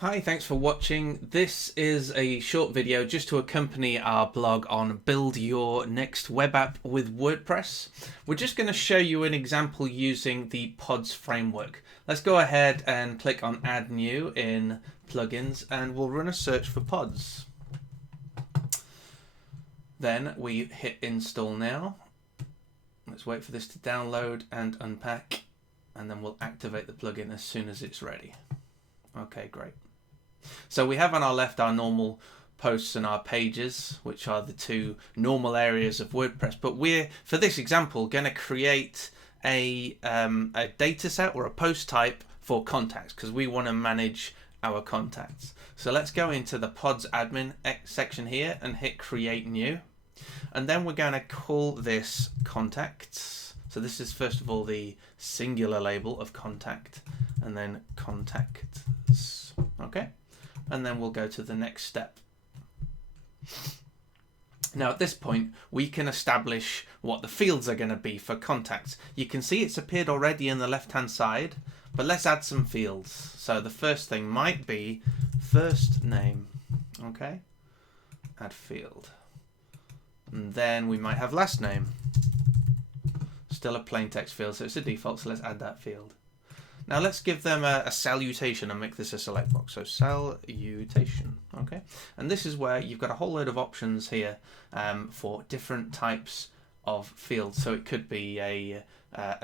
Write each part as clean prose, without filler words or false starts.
Hi, thanks for watching. This is a short video just to accompany our blog on build your next web app with WordPress. We're just going to show you an example using the pods framework. Let's go ahead and click on add new in plugins and we'll run a search for pods. Then we hit install now. Let's wait for this to download and unpack, and then we'll activate the plugin as soon as it's ready. Okay, great. So we have on our left our normal posts and our pages, which are the two normal areas of WordPress. But we're, for this example, going to create a data set or a post type for contacts because we want to manage our contacts. So let's go into the pods admin section here and hit create new. And then we're going to call this contacts. So this is first of all the singular label of contact and then contacts. Okay. And then we'll go to the next step. Now at this point, we can establish what the fields are going to be for contacts. You can see it's appeared already in the left-hand side, but let's add some fields. So the first thing might be first name. Okay, add field. And then we might have last name. Still a plain text field, so it's a default, so let's add that field. Now let's give them a salutation and make this a select box. So salutation, okay? And this is where you've got a whole load of options here for different types of fields. So it could be a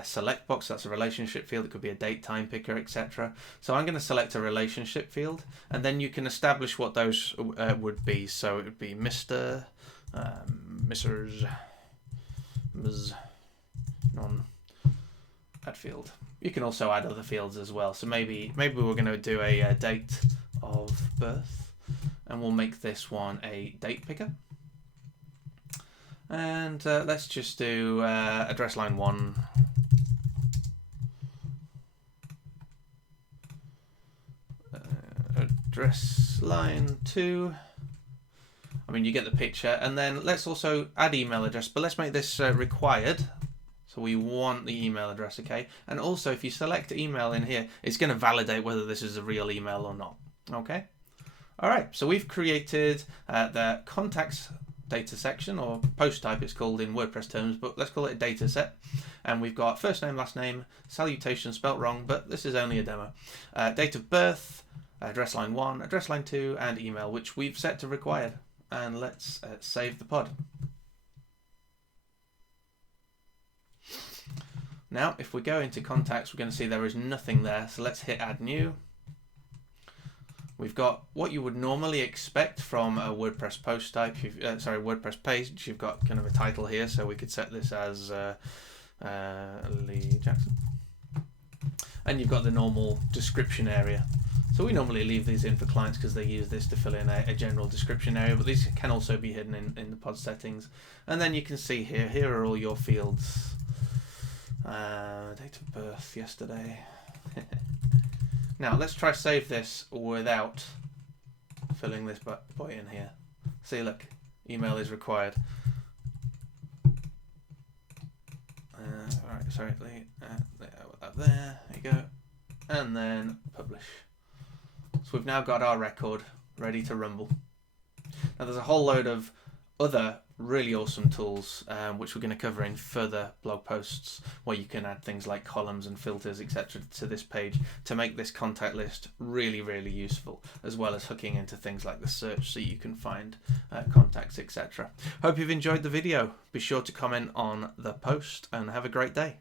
select box, that's a relationship field. It could be a date, time picker, etc. So I'm going to select a relationship field, and then you can establish what those would be. So it would be Mr., Mrs., Ms., non, add field. You can also add other fields as well. So maybe we're going to do a date of birth, and we'll make this one a date picker. And let's just do address line 1. Address line 2. I mean, you get the picture. And then let's also add email address, but let's make this required. So we want the email address, okay? And also, if you select email in here, it's going to validate whether this is a real email or not, okay? All right, so we've created the contacts data section, or post type it's called in WordPress terms, but let's call it a data set. And we've got first name, last name, salutation spelt wrong, but this is only a demo. Date of birth, address line 1, address line 2, and email, which we've set to required. And let's save the pod. Now, if we go into contacts, we're going to see there is nothing there. So let's hit add new. We've got what you would normally expect from a WordPress post type. WordPress page. You've got kind of a title here, so we could set this as Lee Jackson. And you've got the normal description area. So we normally leave these in for clients because they use this to fill in a general description area, but these can also be hidden in the pod settings. And then you can see here are all your fields. Date of birth yesterday. Now let's try save this without filling this boy in here. See, look, email is required. Alright, sorry, there you go, and then publish. So we've now got our record ready to rumble. Now there's a whole load of other really awesome tools which we're going to cover in further blog posts, where you can add things like columns and filters, etc. to this page to make this contact list really, really useful, as well as hooking into things like the search so you can find contacts, etc. Hope you've enjoyed the video. Be sure to comment on the post and have a great day.